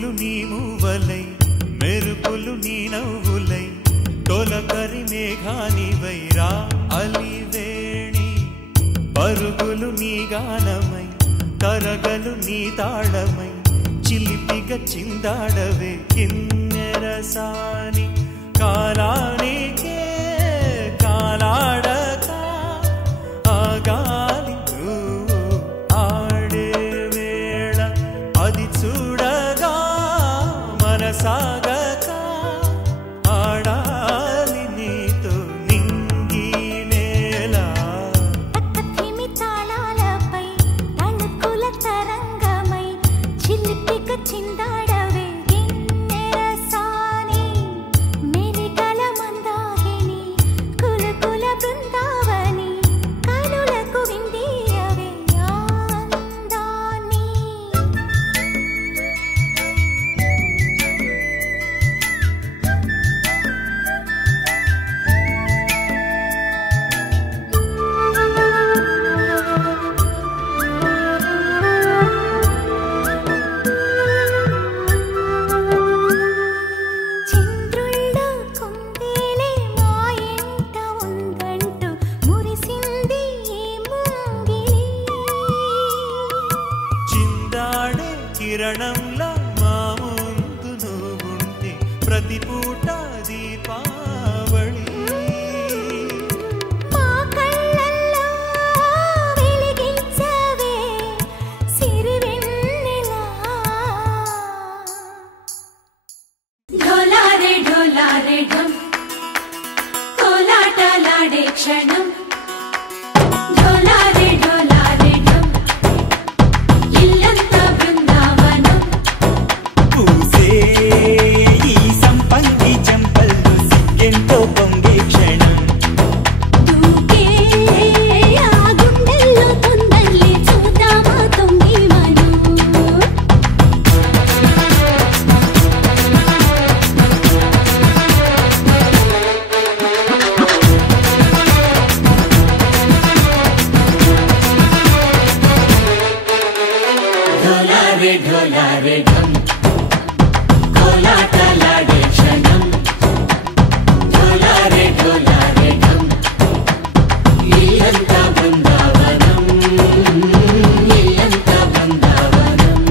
పువ్వులు నీ మూవలై మెరుపులు నీ నవ్వులై తొలకరి మేఘానివై రా అలివేణి పరుగులు నీ గానమై కరగలు నీ తాళమై చిలిపిగా చిందాడవే కిన్నెరసాని కాలానికే కాలాడక ఆగాలి ఆడే వేళ అది చూడగా మనసాగక ఆడాలి నీతో నింగి నేల పక్కతిమి తాళాలపై తణుకుల తరంగమై చిలిపిక చిందాడవే గిన్నెరసాని మెరికల మందాగిని కులకుల బృందావని కనులకు విందియవే ఆనందాన్ని చంద్రుళ్ళ కుందేలే మా ఇంట ఉందంటూ మురిసింది ఈ ముంగిలి చిందాడే కిరణంలా మా ముందు నువ్వుంటే ప్రతి పూట దీపావళి మా కళ్ళల్లో వెలిగించవే సిరివెన్నెలా ढोलारे ढोलारे ढम कोलाटलाडे क्षणम ढोलारे ढोलारे ढम इल्लंता बृंदावनम పూసే ఈ సంపంగి చెంపల్లో సిగ్గెంతో పొంగే క్షణం దూకే ఆ గుండెల్లో తొందల్లి చూద్దామా తొంగి మనం ढोलारे ढोलारे ढम कोलाटलाडे क्षणम ढोलारे ढोलारे ढम इल्लंता बृंदावनम इल्लंता बृंदावनम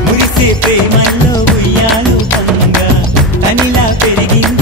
మురిసే ప్రేమల్లో ఉయ్యాలు పంగా తనిలా పెరిగింది